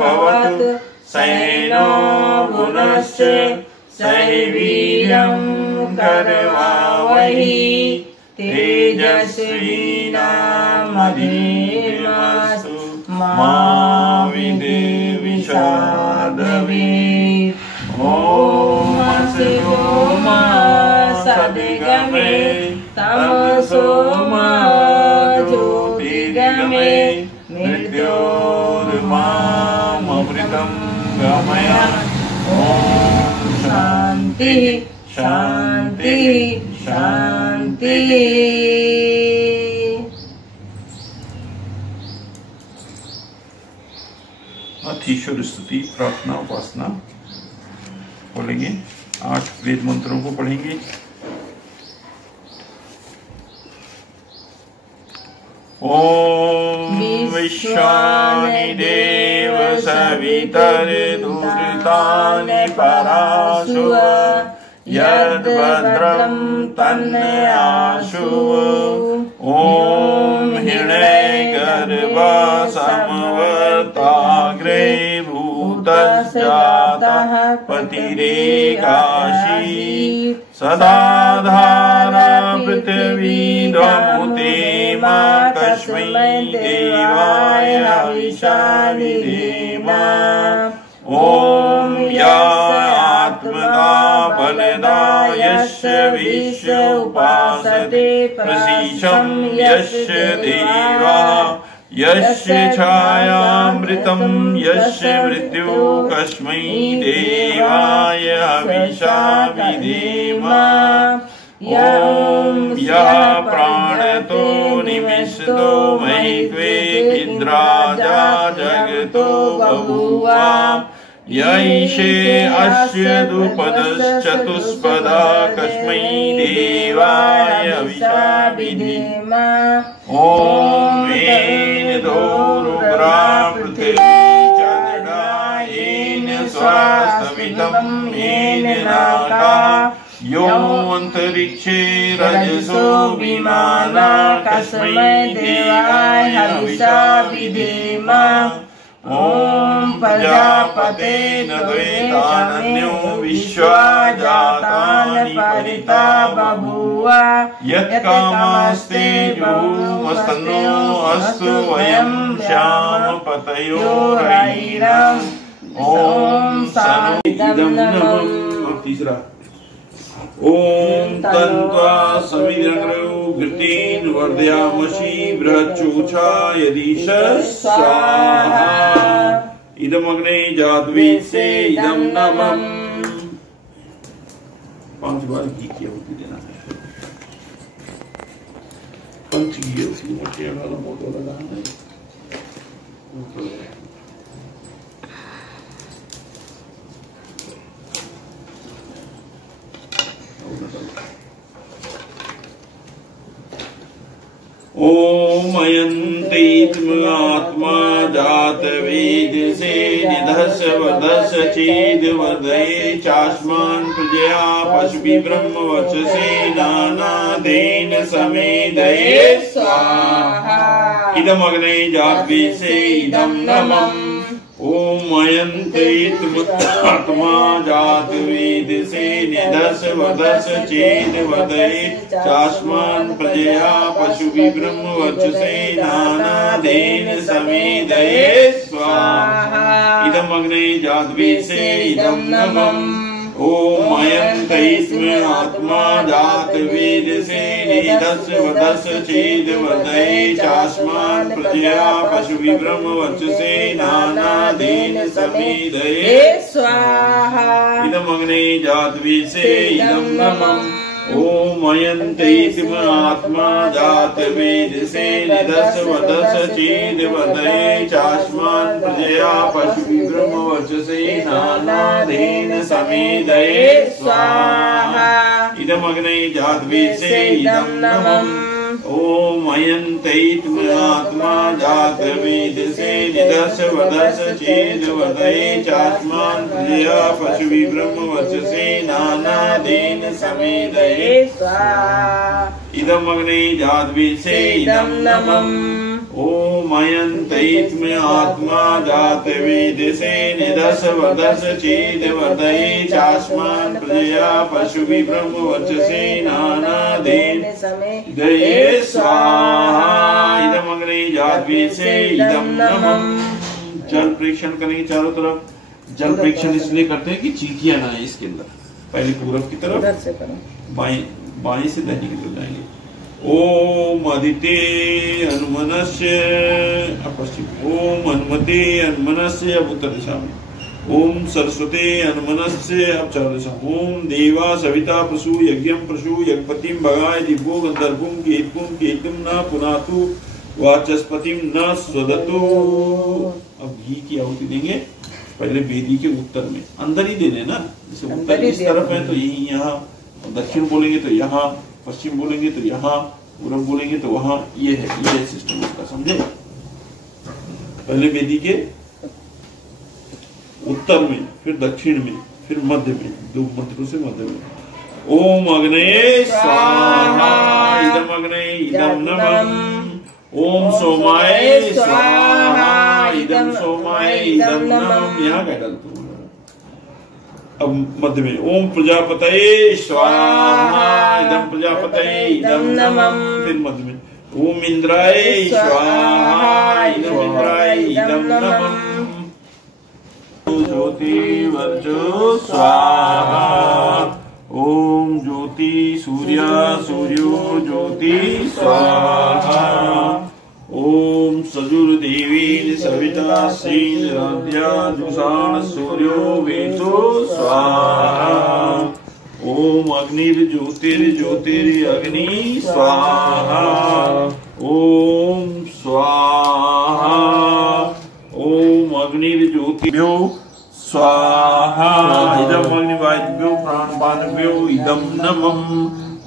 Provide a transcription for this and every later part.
भवतु सैनो भुनश्च सह वीर्यं करवावहै तेजस्विनामधीर्मस्तु मा विद्विषावहै। ॐ असतो मा सद्गमे तमसो मा ज्योतिर्गमय मृत्योर्मामृतं गमय। ॐ शांति शांति शांति। ईश्वर स्तुति प्रार्थना उपासना बोलेंगे। 8 वेद मंत्रों को पढ़ेंगे। ओम विश्वानि देव सवितर्दुरितानि पराशुव यद्भद्रं तन्नयाशु। ओम हिरण्यगर्भ समवर्ताग्रे भूतस्जातः पतिरेकाशी सदा धारा पृथिवीन्द्रमुते मा तस्मै देवाय हविषा विधेम। ॐ या आत्मदा बलदा यस्य विश्व उपासते प्रसीदं यस्य देवा यस्य छायामृतं यस्य मृत्यु कस्मै देवाय हविषा विधेम। ॐ यः प्राणतो निमिषतो मयित्वे इन्द्राजा जगतो बभूव यैषे अस्य द्विपदश्चतुष्पदा कस्मै देवाय हविषा विधेम। ॐ येन दोरुग्रा पृथिवी चन्द्रा येन स्वास्तमितं येन नाका यो अंतरिक्षे रजसो विमाना कस्मै देवाय हविषा विधेम। ॐ प्रजापते न द्वैतान्यो विश्वा जातानि परिता बभूव यत्कामास्ते जुहुमस्तनो अस्तु वयं श्याम पतयोरैरम्। ॐ साइदं नमः। तीसरा ओम तन्त्वा समिद्रग्रयो घृतेन वर्धयामसि बृहच्चोषा यदिश स्वाहा। इदमग्ने जातवेत्से इदं नमः। 5 बार घी की आहुति देना है। पंच घी उसकी मोटे वाला मोटो लगाना है। ओम अयन्तीत्म आत्मा जात वेदसे निधस वदस चेद वदये चास्मान् प्रजया पशुभि ब्रह्म वचसे नानादेन समेदये स्वाहा। इदमग्ने जातवेत्से इदं नमः। ओम अयन्तीत्म जात वेदसे निधस वदस चेद वदये चास्मान् प्रजया पशुभि ब्रह्म वचसे नानादेन समेदये स्वाहा। इदमग्ने जातवेत्से इदं नमः। ओम अयन्तीत्म आत्मा जात वेदसे निधस वदस चेद वदये चास्मान् प्रजया पशुभि ब्रह्म वचसे नानादेन समेदये स्वाहा। इदमग्ने जातवेत्से इदं नमः। ओम अयन्तीत्म आत्मा जात वेदसे निधस वदस चेद वदये चास्मान् प्रजया पशुभि ब्रह्म वचसे नानादेन समेदये स्वाहा। इदमग्ने जातवेत्से इदं नमः। ओम अयन्तीत्म आत्मा जात वेदसे निधस वदस चेद वदये चास्मान् प्रजया पशुभि ब्रह्म वचसे नानादेन समेदये स्वाहा। इदमग्ने जातवेत्से इदं नमः। ओम अयंतैत में आत्मा जात विदिशे निदश वदश चेद वर्धये चास्मान् प्रजया पशुभि ब्रह्म वर्चसे नानादेन दये स्वाहा इदम अग्ने जातवेसे इदम नमः। जल प्रेक्षण करेंगे चारों तरफ। जल प्रेक्षण इसलिए करते हैं कि चींटियां ना आए इसके अंदर। पहले पूरब की तरफ, बाएं से दाहिनी की तरफ जाएंगे। ओम अदिते हनुमनस्य पश्चिम, ओम हनुमते हनुमनस्य अब उत्तर दिशा में, ओम सरस्वते हनुमनस्य अब चार दिशा, ओम देवा सविता पशु यज्ञम पशु यज्ञपतिम भगाय दिव्यो गंधर्वुम केतुम केतुम न पुनातु वाचस्पतिम न स्वदतु। अब घी की आहुति देंगे पहले वेदी के उत्तर में, अंदर ही देने ना, जैसे उत्तर इस तरफ है तो यही यहाँ, दक्षिण बोलेंगे तो यहाँ, पश्चिम बोलेंगे तो यहाँ, पूरब बोलेंगे तो वहां। ये है, ये सिस्टम उसका, समझे। पहले वेदी के उत्तर में, फिर दक्षिण में, फिर मध्य में, दो मंत्रों से मध्य में। ओम अग्नये स्वाहा इदम अग्नये इदम नमः। ओम सोमाय स्वाहा इदम सोमाय इदम नमः। यहाँ क्या डालते हो? अब मध्य में ओम प्रजापतये स्वाहा इदम प्रजापतये इदम नमः। फिर मध्य में ओम इंद्राय स्वाहा इदम इंद्राय इदम नमः। ज्योति वर्जो स्वाहा। ओम ज्योति सूर्या सूर्यो ज्योति स्वाहा। ओम सजुर्देवी सविता श्रीराध्या जुषाण सूर्यो वेदो स्वाहा। ओम अग्निर्ज्योतिर्ज्योतिरग्नि स्वाहा। ओम स्वाहा। ओम अग्निर्ज्योतिभ्यो स्वाहा इदम अग्निवायुभ्यो प्राणपानभ्यो इदम नमः।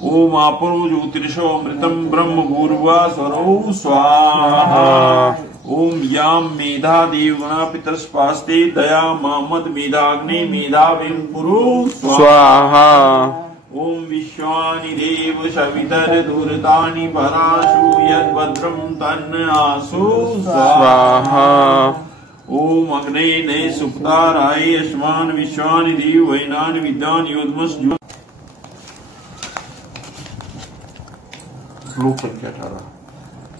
ओम आपरो ज्योतिषो अमृतम ब्रह्म भूर्वा स्वरो स्वाहा। ओम याम मेधा देवगणा पितरस्पास्ते दया मामद मेधाग्नि मेधाविं पुरु स्वाहा। ओम विश्वानि देव सवितर दुर्तानि पराशु यद्भद्रं तन्न आसु स्वाहा। ओम अग्ने नये सुप्ताराय यस्मान विश्वानि देव वैनानि विद्यानि योद्मस्। श्लोक संख्या 18।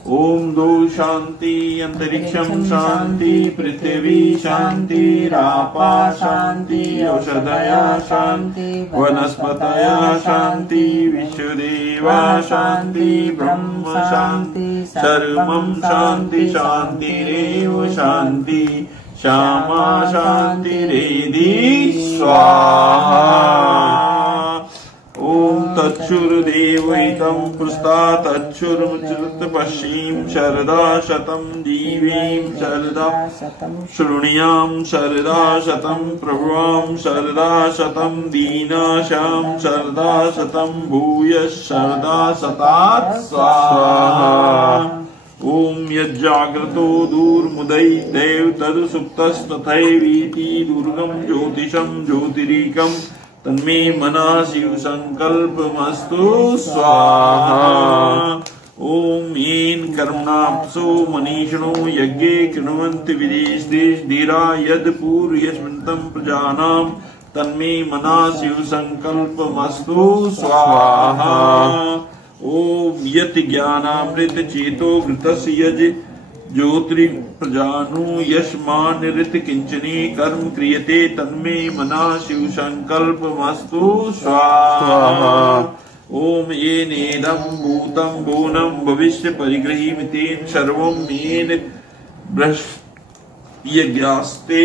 ओम दो शांति अंतरिक्षम शांति पृथ्वी शांति रापा शांति औषधया शांति वनस्पतया शांति विश्वदेवा शांति ब्रह्म शांति सर्वं शांति शांतिरेव शांति श्यामा शांतिरेधि स्वाहा। ओम तच्छुर्देवैतं पुरस्तात् तच्छुर्मुच्यत पश्चिम शरदा शतं जीवीं शरदा शृणुयां शरदा शतं प्रभवां शरदा शतं दीनाशां शरदा शतं भूयः शरदा शतात् स्वाहा। ओम यज्जाग्रतो दूरमुदैर्देव तदुसुप्तस्तथैवीति दुर्गम ज्योतिषं ज्योतिरीकम् तन्मे मनः शिव संकल्पमस्तु स्वाहा। ओम येन कर्मणाप्सो मनीषिणो यज्ञे कृण्वन्ति विदेशदेशधीरा यद् पूर्वयस्मिन्तं प्रजानां तन्मे मनः शिव संकल्पमस्तु स्वाहा। ओम यत् ज्ञानामृत चेतो घृतस्य यज ज्योति प्रजानु यशमान ऋत किंचनी कर्म क्रियते तन्मे मना शिव संकल्पमस्तु स्वाहा। ओम येनेदं भूतं भुवनं भविष्य परिगृहीमितेन सर्वं येन बृहस्पत्यज्ञास्ते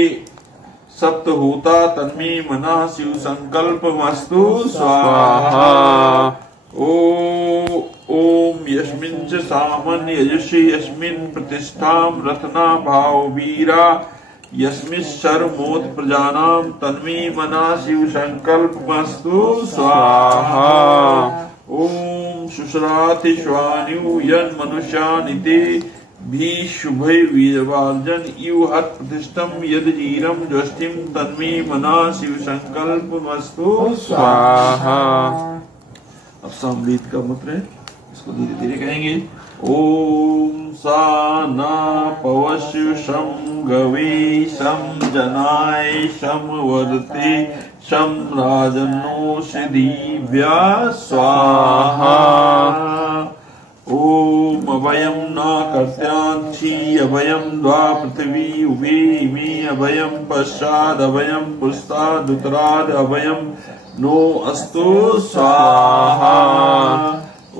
सप्त होता तन्मे मना शिव संकल्पमस्तु स्वाहा। ओम यस्मिन् च सामान्य यजुषि यस्मिन् प्रतिष्ठां रत्ना भाववीरा यस्मिश्चर्मोत प्रजानां तन्मे मनः शिव संकल्पमस्तु स्वाहा। ओम सुश्राति श्वानु यन् मनुष्यानिते भी शुभै वीरवार्जन इव हत प्रतिष्ठम यद जीरम ज्वष्टिम तन्मे मनः शिव संकल्पमस्तु स्वाहा। अब सामवेद का मंत्र है, इसको धीरे धीरे कहेंगे। ओम सा न पवस्यु शम गवे शम जनाय शम वर्ते शम राजनो दिव्या स्वाहा। ओम अभयम न कर्त्यांक्षी अभयम द्वा पृथ्वी उभे इमे अभयम पश्चाद अभयम पुस्ताद उत्तराद अभयम नो अस्तु स्वाहा।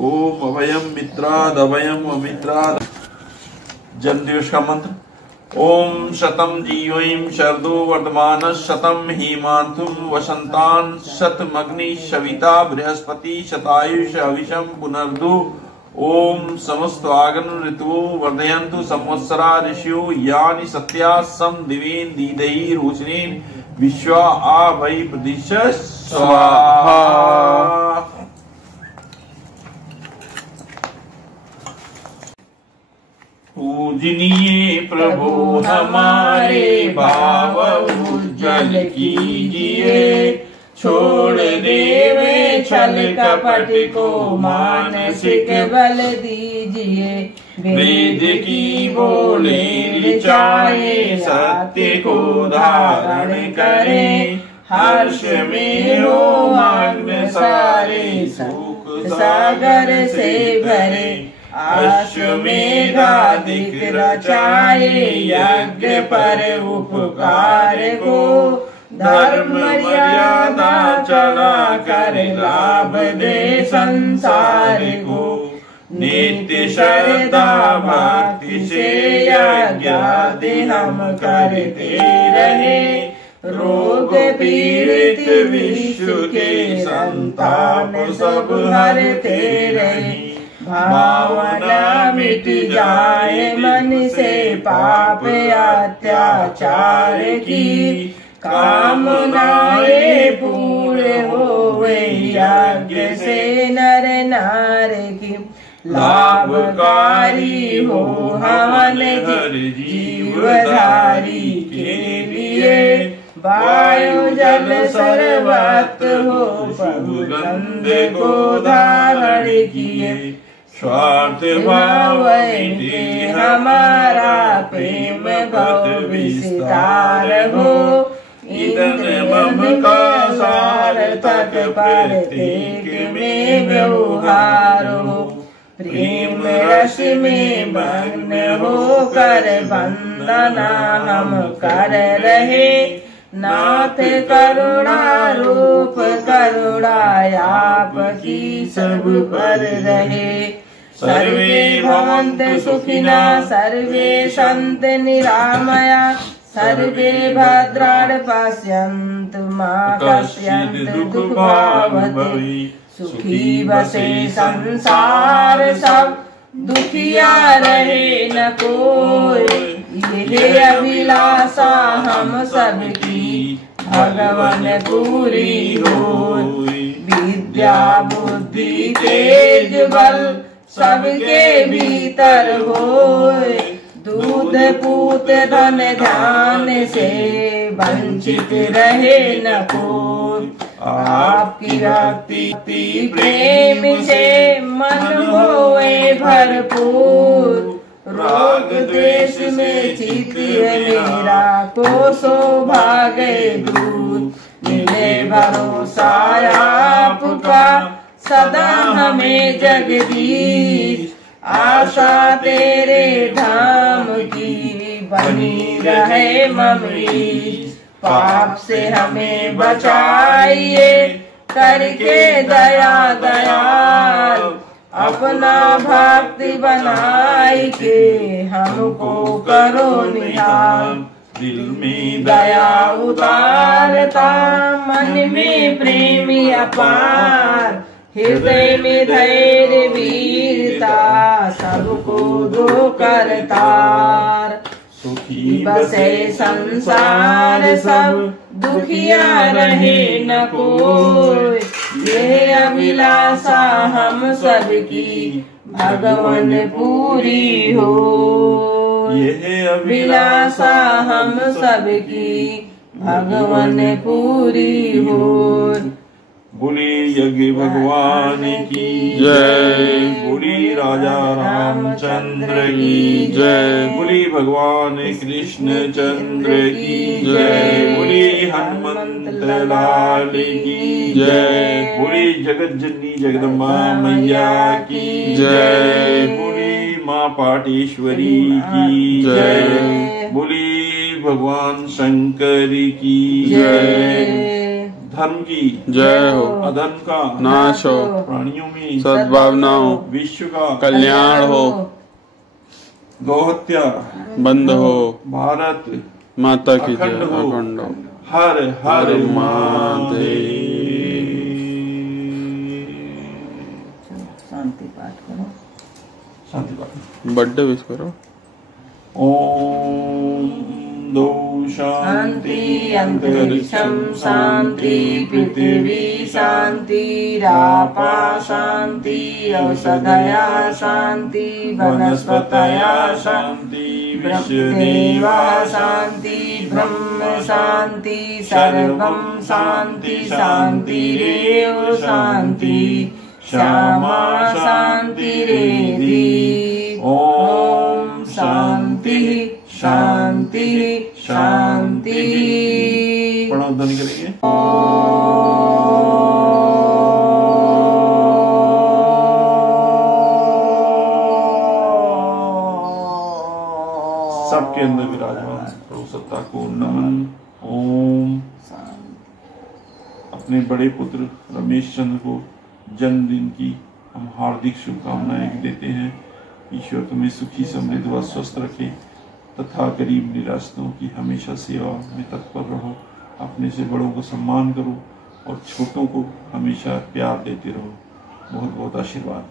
ओम अभयम मित्राद अभयम अमित्राद। जन्म दिवस का मंत्र। ओम शतम जीवैम शरदो वर्धमान शतम हेमांतुम वसंतान शतमग्नि शविता बृहस्पति शतायुष अविषम पुनर्दु। ओम समस्त आगन ऋतु वर्धयन्तु संवत्सरा ऋषियो यानि सत्या सम दिवेन दीदहि रोचनेन विश्वा आ भई प्रदिश स्वाहा। पूजनीय प्रभु हमारे भाव उज्जवल कीजिए, छोड़ देवे छल कपट को मानसिक बल दीजिए। वेद की बोले ऋचाए सत्य को धारण करें, हर्ष में हो मग्न सारे सुख सागर से भरे। अश्वमेधाधिक रचाए यज्ञ पर उपकार को, धर्म मर्यादा चला कर लाभ दे संसार को। नित्य श्रद्धा भक्ति से यज्ञादि हम करते रहे, रोग पीड़ित विश्व के संताप सब हरते रहे। भावना मिट जाए मन से पाप अत्याचार की, कामनाएं पूरे होवे यज्ञ से नर नार की। लाभकारी हो हवन जीवधारी के लिए, वायु जल सर्वत्र हो सुगंध को धारण किए। स्वार्थ भाव मिटे हमारा प्रेम भव विस्तार हो, इंद्र मम का सार्थक प्रत्येक में व्यवहार हो। प्रेम रस में मग्न होकर वंदना हम कर रहे, नाथ करुणा रूप करुणा आपकी सब पर रहे। सर्वे भवन्तु सुखिना सर्वे सन्तु निरामया, सर्वे भद्राणि पश्यन्तु मा कश्चित् दुःखभाग्। सुखी बसे संसार सब, दुखिया रहे न कोई। ये अभिलाषा हम सबकी भगवान पूरी हो। विद्या बुद्धि तेज बल सबके भीतर होए, दूध पूत धन ध्यान से वंचित रहे न कोई। आपकी भक्ति प्रेम से मन होए भरपूर, राग द्वेष में चित्त मेरा को सौभाग्य दूर। मिले भरोसा आपका सदा हमें जगदीश, आशा तेरे धाम की बनी रहे ममरीश। पाप से हमें बचाइए करके दया दयाल, अपना भक्ति बनाई के हमको करो निहाल। दिल में दया उतारता मन में प्रेम अपार, हृदय में धैर्य वीरता सबको दो करतार। सुखी बसे संसार सब, दुखिया रहे न कोई। ये अभिलाषा हम सबकी भगवान पूरी हो। ये अभिलाषा हम सबकी भगवान पूरी हो। बोले यज्ञ भगवान की जय। बोली राजा रामचंद्र की जय। बोली भगवान कृष्ण चंद्र की जय। बोली हनुमंत लाल की जय। बोली जगत जननी जगदम्बा मैया की जय। बोली माँ पाटेश्वरी की जय। बोली भगवान शंकर की जय। धर्म की जय हो। अधर्म का नाश हो। प्राणियों में सद्भावना हो। विश्व का कल्याण हो। गौहत्या बंद हो। भारत माता की जय। अखंड हो। अखंड हो। हर हर हर महादेव। शांति पाठ करो। शांति पाठ। बर्थडे विश करो। ओम दो शांति अंतरिक्षं शांति पृथिवी शांति रापा शांति औषधया शांति वनस्पतया शांति विश्वदेवा शांति ब्रह्म शांति सर्वं शांति शांतिरेव शांति श्यामा शांतिरेधि। ओम शांति शांति शांति। प्रणव ध्वनि करेंगे। सबके अंदर विराजमान प्रभु सत्ता को नमन। ओम। अपने बड़े पुत्र रमेश चंद्र को जन्मदिन की हम हार्दिक शुभकामनाएं देते हैं। ईश्वर तुम्हें सुखी समृद्ध व स्वस्थ रखे तथा गरीब निराश्रितों की हमेशा सेवा में तत्पर रहो। अपने से बड़ों को सम्मान करो और छोटों को हमेशा प्यार देते रहो। बहुत बहुत आशीर्वाद।